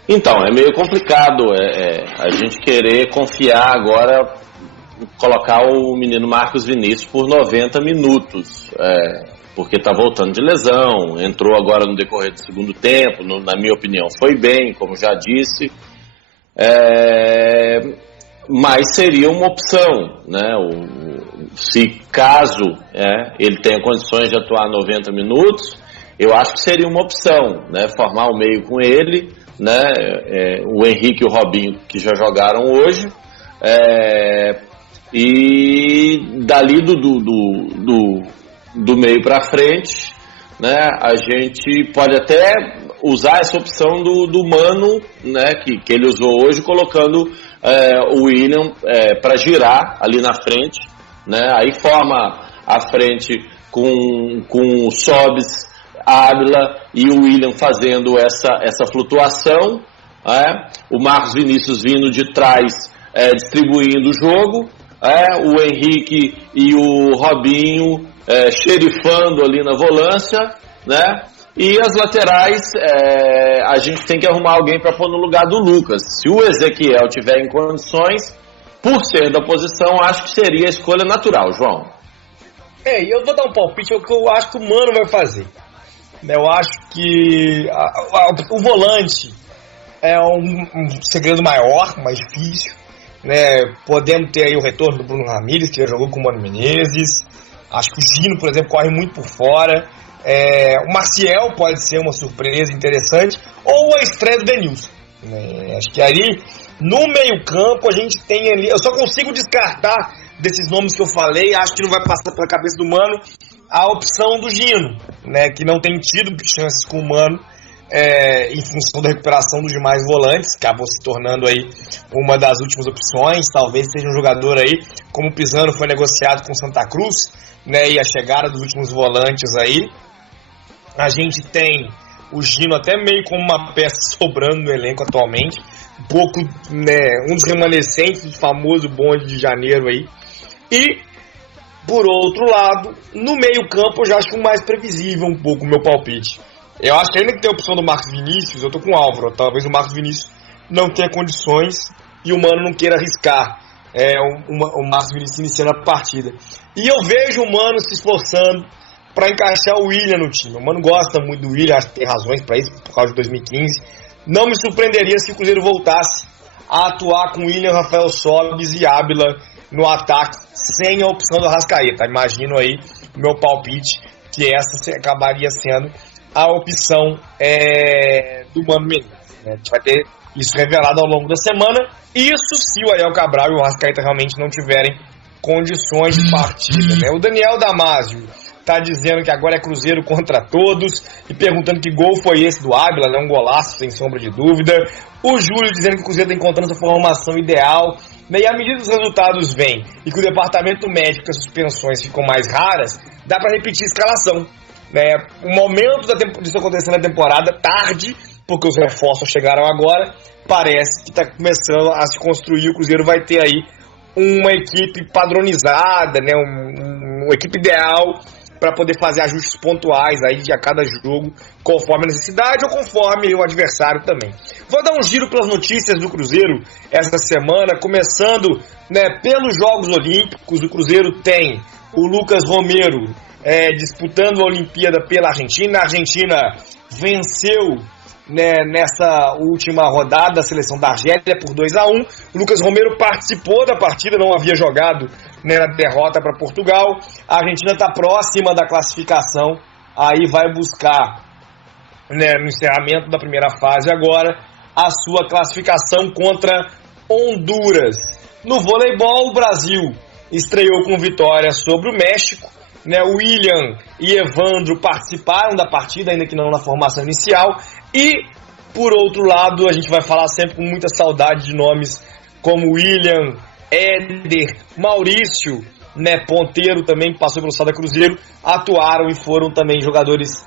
Então, é meio complicado a gente querer confiar agora, colocar o menino Marcos Vinícius por 90 minutos, porque está voltando de lesão, entrou agora no decorrer do segundo tempo, na minha opinião foi bem, como já disse, mas seria uma opção, né? Se caso ele tenha condições de atuar 90 minutos, eu acho que seria uma opção, né? Formar o meio com ele, né? O Henrique e o Robinho, que já jogaram hoje, e dali do meio para frente, né? A gente pode até usar essa opção do Mano, né? Que ele usou hoje, colocando o William para girar ali na frente, né? Aí forma a frente com o Sobis, Ávila e o William fazendo essa flutuação, o Marcos Vinícius vindo de trás, distribuindo o jogo, o Henrique e o Robinho xerifando ali na volância, né? E as laterais, a gente tem que arrumar alguém para pôr no lugar do Lucas. Se o Ezequiel tiver em condições, por ser da posição, acho que seria a escolha natural, João. Eu vou dar um palpite, é o que eu acho que o Mano vai fazer. Eu acho que o volante é um segredo maior, mais difícil, né? Podemos ter aí o retorno do Bruno Ramírez, que já jogou com o Mano Menezes. Acho que o Gino, por exemplo, corre muito por fora. O Maciel pode ser uma surpresa interessante, ou a estreia do Denilson, né? Acho que ali no meio campo a gente tem ali, eu só consigo descartar desses nomes que eu falei, acho que não vai passar pela cabeça do Mano a opção do Gino, né, que não tem tido chances com o Mano, em função da recuperação dos demais volantes, acabou se tornando aí uma das últimas opções. Talvez seja um jogador aí, como o Pisano foi negociado com Santa Cruz, né, e a chegada dos últimos volantes aí. A gente tem o Gino até meio como uma peça sobrando no elenco atualmente, um pouco, né, um dos remanescentes do famoso bonde de janeiro aí. E, por outro lado, no meio campo eu já acho mais previsível um pouco o meu palpite. Eu acho que ainda que tem a opção do Marcos Vinícius, eu tô com o Álvaro, talvez o Marcos Vinícius não tenha condições e o Mano não queira arriscar o Marcos Vinícius iniciando a partida. E eu vejo o Mano se esforçando para encaixar o William no time. O Mano gosta muito do William, acho que tem razões para isso, por causa de 2015. Não me surpreenderia se o Cruzeiro voltasse a atuar com William, Rafael Sobis e Ávila no ataque, sem a opção do Arrascaeta. Imagino aí o meu palpite, que essa acabaria sendo a opção do Mano Menezes, né? A gente vai ter isso revelado ao longo da semana. Isso se o Ariel Cabral e o Arrascaeta realmente não tiverem condições de partida, né? O Daniel Damasio tá dizendo que agora é Cruzeiro contra todos e perguntando que gol foi esse do Ávila, né? Um golaço, sem sombra de dúvida. O Júlio dizendo que o Cruzeiro está encontrando a formação ideal, né? E à medida que os resultados vêm e que o departamento médico e as suspensões ficam mais raras, dá para repetir a escalação, né? O momento disso acontecer na temporada, tarde, porque os reforços chegaram agora, parece que está começando a se construir. O Cruzeiro vai ter aí uma equipe padronizada, né? Uma equipe ideal para poder fazer ajustes pontuais aí a cada jogo, conforme a necessidade ou conforme o adversário também. Vou dar um giro pelas notícias do Cruzeiro essa semana, começando, né, pelos Jogos Olímpicos. O Cruzeiro tem o Lucas Romero disputando a Olimpíada pela Argentina. A Argentina venceu, né, nessa última rodada a seleção da Argélia por 2-1. O Lucas Romero participou da partida, não havia jogado, né, na derrota para Portugal. A Argentina está próxima da classificação, aí vai buscar, né, no encerramento da primeira fase agora, a sua classificação contra Honduras. No voleibol, o Brasil estreou com vitória sobre o México, né, William e Evandro participaram da partida, ainda que não na formação inicial. E, por outro lado, a gente vai falar sempre com muita saudade de nomes como William, Éder, Maurício, né, ponteiro também, que passou pelo Sada Cruzeiro, atuaram e foram também jogadores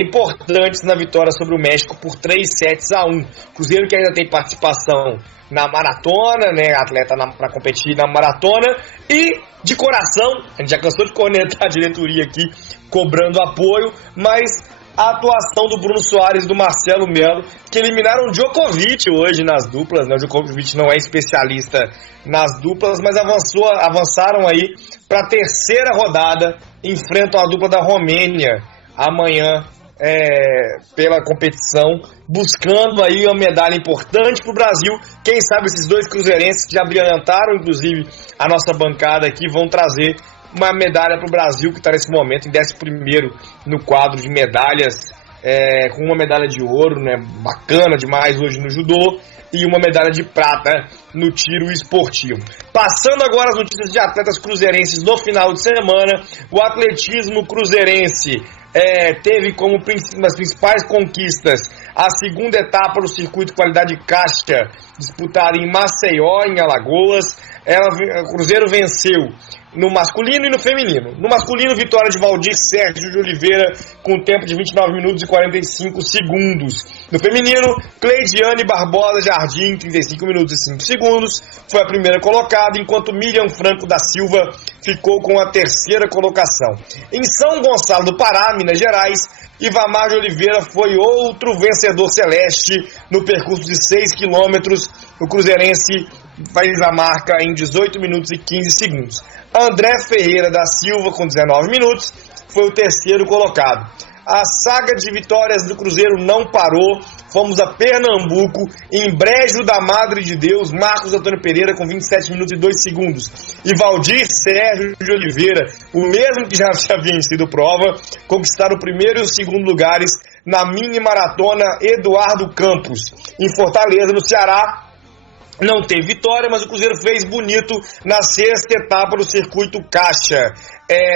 importantes na vitória sobre o México por 3-1. Cruzeiro que ainda tem participação na maratona, né, atleta para competir na maratona, e de coração, a gente já cansou de cornetar a diretoria aqui, cobrando apoio, mas a atuação do Bruno Soares e do Marcelo Melo, que eliminaram o Djokovic hoje nas duplas, né? O Djokovic não é especialista nas duplas, mas avançaram aí para a terceira rodada, enfrentam a dupla da Romênia amanhã pela competição, buscando aí uma medalha importante para o Brasil. Quem sabe esses dois cruzeirenses que já brilhantaram, inclusive a nossa bancada aqui, vão trazer uma medalha para o Brasil, que está nesse momento em 11º no quadro de medalhas, com uma medalha de ouro, né, bacana demais hoje no judô, e uma medalha de prata no tiro esportivo. Passando agora as notícias de atletas cruzeirenses no final de semana, o atletismo cruzeirense teve como das principais conquistas a segunda etapa do circuito Qualidade Caixa, disputada em Maceió, em Alagoas. O Cruzeiro venceu no masculino e no feminino. No masculino, vitória de Valdir Sérgio de Oliveira com tempo de 29 minutos e 45 segundos. No feminino, Cleidiane Barbosa Jardim, 35 minutos e 5 segundos, foi a primeira colocada, enquanto Miriam Franco da Silva ficou com a terceira colocação. Em São Gonçalo do Pará, Minas Gerais, Ivamar de Oliveira foi outro vencedor celeste no percurso de 6 quilômetros. O cruzeirense fez a marca em 18 minutos e 15 segundos. André Ferreira da Silva, com 19 minutos, foi o terceiro colocado. A saga de vitórias do Cruzeiro não parou. Fomos a Pernambuco, em Brejo da Madre de Deus, Marcos Antônio Pereira com 27 minutos e 2 segundos. E Valdir Sérgio de Oliveira, o mesmo que já tinha vencido prova, conquistaram o primeiro e o segundo lugares na mini maratona Eduardo Campos, em Fortaleza, no Ceará. Não teve vitória, mas o Cruzeiro fez bonito na sexta etapa do circuito Caixa.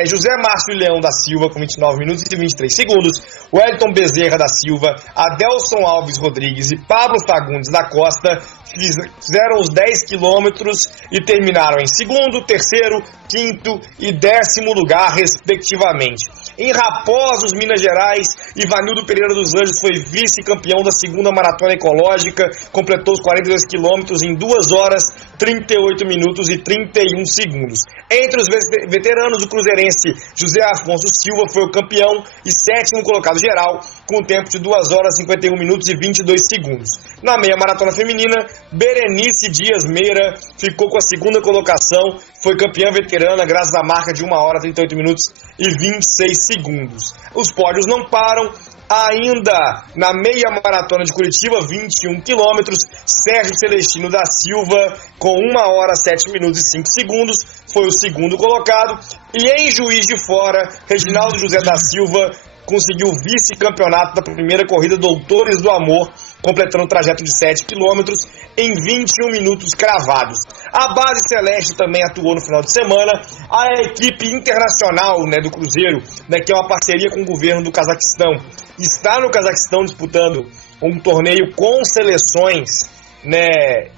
José Márcio Leão da Silva com 29 minutos e 23 segundos, Wellington Bezerra da Silva, Adelson Alves Rodrigues e Pablo Fagundes da Costa fizeram os 10 quilômetros e terminaram em segundo, terceiro, quinto e 10º lugar, respectivamente. Em Raposos, Minas Gerais, Ivanildo Pereira dos Anjos foi vice-campeão da segunda maratona ecológica, completou os 42 quilômetros em 2 horas, 38 minutos e 31 segundos. Entre os veteranos, o cruzeirense José Afonso Silva foi o campeão e 7º colocado geral, com um tempo de 2 horas, 51 minutos e 22 segundos. Na meia maratona feminina, Berenice Dias Meira ficou com a segunda colocação, foi campeã veterana graças à marca de 1 hora, 38 minutos e 26 segundos. Os pódios não param. Ainda na meia maratona de Curitiba, 21 quilômetros, Sérgio Celestino da Silva, com 1 hora, 7 minutos e 5 segundos, foi o segundo colocado. E em Juiz de Fora, Reginaldo José da Silva conseguiu o vice-campeonato da primeira corrida Doutores do Amor, completando o trajeto de 7 quilômetros em 21 minutos cravados. A base celeste também atuou no final de semana. A equipe internacional, né, do Cruzeiro, né, que é uma parceria com o governo do Cazaquistão, está no Cazaquistão disputando um torneio com seleções, né,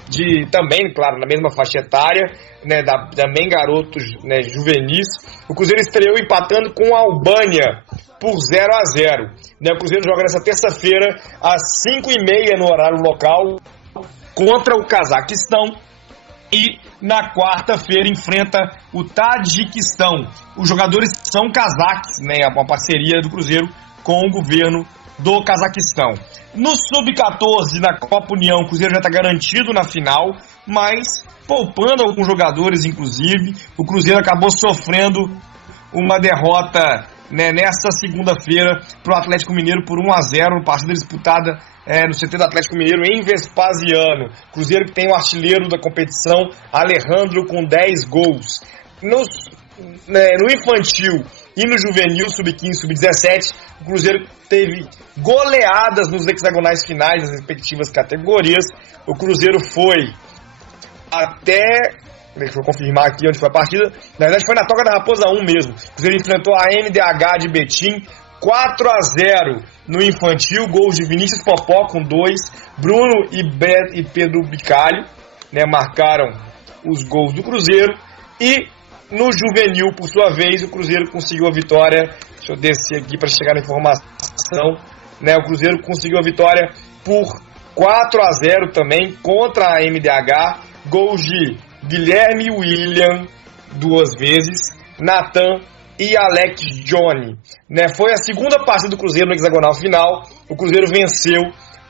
também, claro, na mesma faixa etária, né, também garotos, né, juvenis. O Cruzeiro estreou empatando com a Albânia por 0-0. Né, o Cruzeiro joga nessa terça-feira às 5h30 no horário local contra o Cazaquistão e na quarta-feira enfrenta o Tadiquistão. Os jogadores são cazaques, né, uma parceria do Cruzeiro com o governo do Cazaquistão. No Sub-14 na Copa União, o Cruzeiro já está garantido na final, mas poupando alguns jogadores, inclusive, o Cruzeiro acabou sofrendo uma derrota, né, nesta segunda-feira para o Atlético Mineiro por 1-0, partida disputada no CT do Atlético Mineiro em Vespasiano. Cruzeiro que tem o artilheiro da competição, Alejandro, com 10 gols. No infantil e no juvenil, sub-15, sub-17, o Cruzeiro teve goleadas nos hexagonais finais das respectivas categorias. O Cruzeiro foi até Deixa eu confirmar aqui onde foi a partida. Na verdade foi na Toca da Raposa 1 mesmo. O Cruzeiro enfrentou a MDH de Betim, 4-0 no infantil, gols de Vinícius Popó com 2, Bruno e Pedro Bicalho, né, marcaram os gols do Cruzeiro. E no juvenil, por sua vez, o Cruzeiro conseguiu a vitória. Deixa eu descer aqui para chegar na informação, né, o Cruzeiro conseguiu a vitória por 4-0 também contra a MDH, gols de Guilherme William 2 vezes, Natan e Alex Johnny, né? Foi a segunda partida do Cruzeiro no hexagonal final. O Cruzeiro venceu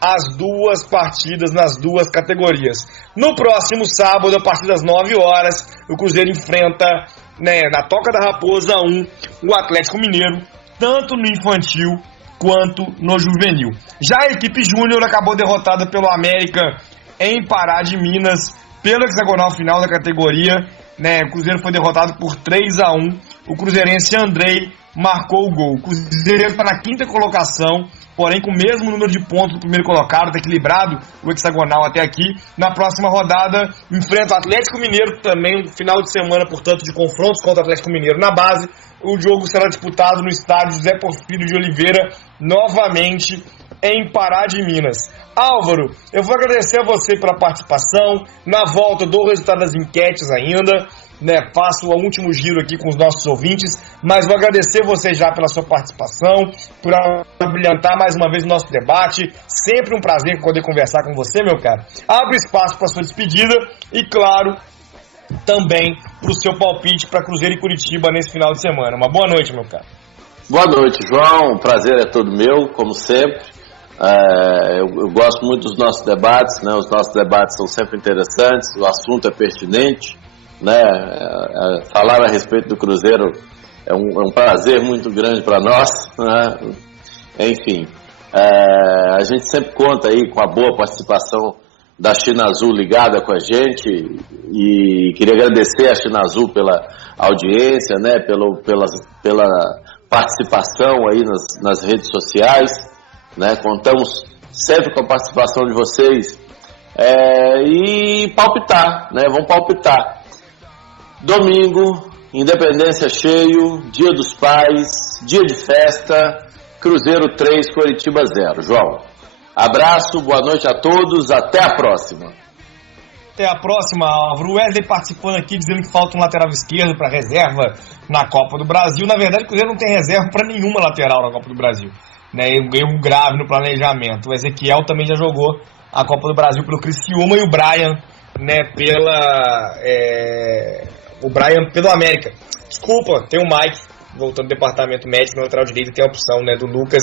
as 2 partidas nas 2 categorias. No próximo sábado, a partir das 9 horas, o Cruzeiro enfrenta, né, na Toca da Raposa 1, o Atlético Mineiro, tanto no infantil quanto no juvenil. Já a equipe júnior acabou derrotada pelo América em Pará de Minas, pelo hexagonal final da categoria, né? O Cruzeiro foi derrotado por 3-1. O cruzeirense Andrei marcou o gol. O Cruzeiro está na 5ª colocação, porém com o mesmo número de pontos do primeiro colocado, está equilibrado o hexagonal até aqui. Na próxima rodada enfrenta o Atlético Mineiro, também no final de semana, portanto, de confrontos contra o Atlético Mineiro na base. O jogo será disputado no estádio José Porfírio de Oliveira, novamente em Pará de Minas. Álvaro, eu vou agradecer a você pela participação. Na volta eu dou o resultado das enquetes ainda, né? Faço o último giro aqui com os nossos ouvintes, mas vou agradecer você já pela sua participação, por brilhantar mais uma vez o nosso debate. Sempre um prazer poder conversar com você, meu caro. Abre espaço para sua despedida e, claro, também para o seu palpite para Cruzeiro e Curitiba nesse final de semana. Uma boa noite, meu caro. Boa noite, João. O prazer é todo meu, como sempre. Eu gosto muito dos nossos debates, né? Os nossos debates são sempre interessantes, o assunto é pertinente, né? Falar a respeito do Cruzeiro é um prazer muito grande para nós, né? Enfim, a gente sempre conta aí com a boa participação da China Azul ligada com a gente, e queria agradecer a China Azul pela audiência, né? Pela participação aí nas redes sociais, né? Contamos sempre com a participação de vocês, e palpitar, né? Vamos palpitar. Domingo, Independência cheio, Dia dos Pais, dia de festa, Cruzeiro 3, Coritiba 0. João, abraço, boa noite a todos, até a próxima. Até a próxima, Álvaro. O Wesley participando aqui, dizendo que falta um lateral esquerdo para reserva na Copa do Brasil. Na verdade, o Cruzeiro não tem reserva para nenhuma lateral na Copa do Brasil, né? Um erro grave no planejamento. O Ezequiel também já jogou a Copa do Brasil pelo Criciúma, e o Brian, né, o Brian pelo América. Desculpa, tem o Mike, voltando do departamento médico, no lateral direito tem a opção, né, do Lucas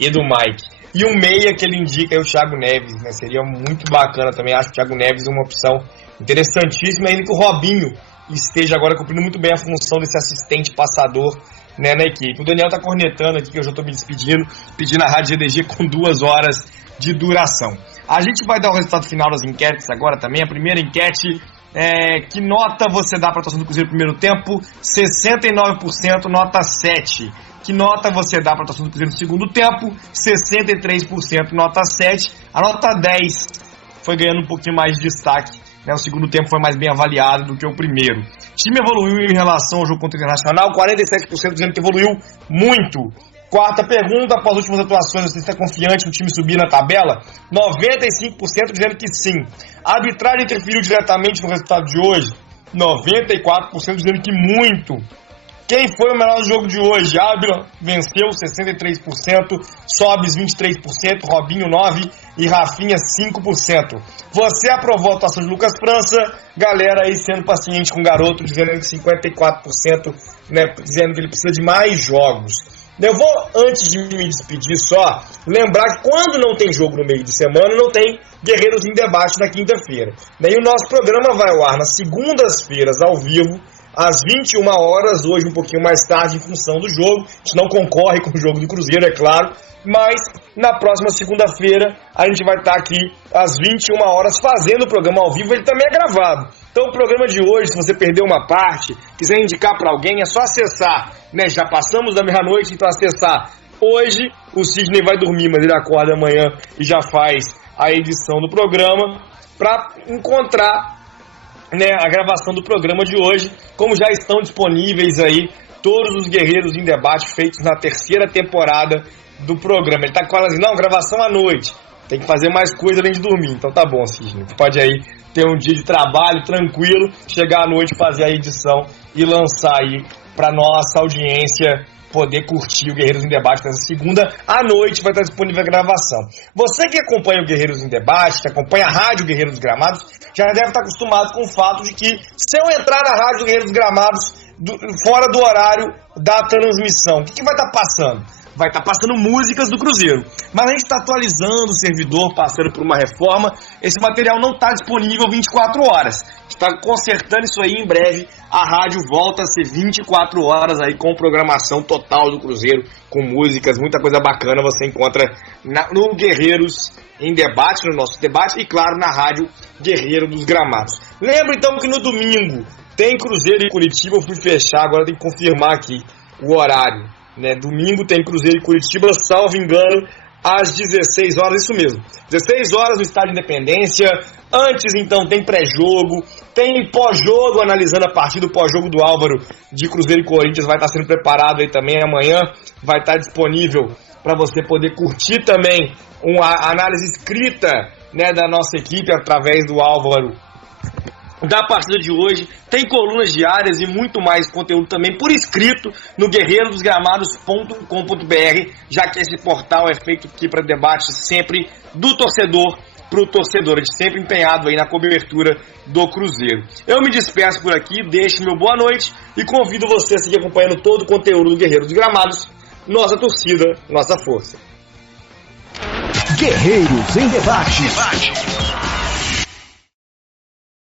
e do Mike. E o meia que ele indica é o Thiago Neves, né? Seria muito bacana também, acho o Thiago Neves uma opção interessantíssima, ainda que o Robinho esteja agora cumprindo muito bem a função desse assistente passador, né, na equipe. O Daniel tá cornetando aqui, que eu já tô me despedindo, pedindo a Rádio GDG com 2 horas de duração. A gente vai dar o resultado final das enquetes agora também. A primeira enquete é: que nota você dá para a atuação do Cruzeiro no primeiro tempo? 69%, nota 7. Que nota você dá para a atuação do Cruzeiro no segundo tempo? 63%, nota 7. A nota 10 foi ganhando um pouquinho mais de destaque, né? O segundo tempo foi mais bem avaliado do que o primeiro. O time evoluiu em relação ao jogo contra o Internacional, 47% dizendo que evoluiu muito. Quarta pergunta: após as últimas atuações, você está confiante no time subir na tabela? 95% dizendo que sim. A arbitragem interferiu diretamente no resultado de hoje? 94% dizendo que muito. Quem foi o melhor do jogo de hoje? Ábila venceu 63%, Sobis 23%, Robinho 9% e Rafinha 5%. Você aprovou a atuação de Lucas França, galera aí sendo paciente com o garoto, dizendo que 54%, né, dizendo que ele precisa de mais jogos. Eu vou, antes de me despedir só, lembrar que quando não tem jogo no meio de semana, não tem Guerreiros em Debate na quinta-feira. E o nosso programa vai ao ar nas segundas-feiras, ao vivo, às 21 horas, hoje um pouquinho mais tarde, em função do jogo. A gente não concorre com o jogo do Cruzeiro, é claro, mas na próxima segunda-feira a gente vai estar aqui às 21 horas fazendo o programa ao vivo. Ele também é gravado. Então o programa de hoje, se você perdeu uma parte, quiser indicar para alguém, é só acessar, né? Já passamos da meia-noite, então acessar. Hoje o Sidney vai dormir, mas ele acorda amanhã e já faz a edição do programa, para encontrar né, a gravação do programa de hoje, como já estão disponíveis aí todos os Guerreiros em Debate feitos na terceira temporada do programa. Ele tá quase não, gravação à noite. Tem que fazer mais coisa além de dormir. Então tá bom, Sidney. Pode aí ter um dia de trabalho tranquilo, chegar à noite, fazer a edição e lançar aí pra nossa audiência poder curtir o Guerreiros em Debate nessa segunda à noite. Vai estar disponível a gravação. Você que acompanha o Guerreiros em Debate, que acompanha a Rádio Guerreiros dos Gramados, já deve estar acostumado com o fato de que se eu entrar na Rádio Guerreiros dos Gramados fora do horário da transmissão, o que vai estar passando? Vai estar passando músicas do Cruzeiro. Mas a gente está atualizando o servidor, passando por uma reforma. Esse material não está disponível 24 horas. Está consertando isso aí em breve. A rádio volta a ser 24 horas aí com programação total do Cruzeiro, com músicas, muita coisa bacana você encontra no Guerreiros em Debate, no nosso debate, e claro, na Rádio Guerreiro dos Gramados. Lembra então que no domingo tem Cruzeiro e Curitiba. Eu fui fechar, agora tem que confirmar aqui o horário. Né, domingo tem Cruzeiro e Curitiba, salvo engano, às 16 horas, isso mesmo, 16 horas no Estádio Independência. Antes então tem pré-jogo, tem pós-jogo, analisando a partida do pós-jogo do Álvaro de Cruzeiro e Corinthians, vai estar sendo preparado aí também amanhã, vai estar disponível para você poder curtir também uma análise escrita, né, da nossa equipe através do Álvaro da partida de hoje. Tem colunas diárias e muito mais conteúdo também por escrito no guerreirosdosgramados.com.br, já que esse portal é feito aqui para debate sempre do torcedor para o torcedor, a gente sempre empenhado aí na cobertura do Cruzeiro. Eu me despeço por aqui, deixo meu boa noite e convido você a seguir acompanhando todo o conteúdo do Guerreiro dos Gramados. Nossa torcida, nossa força. Guerreiros em Debate.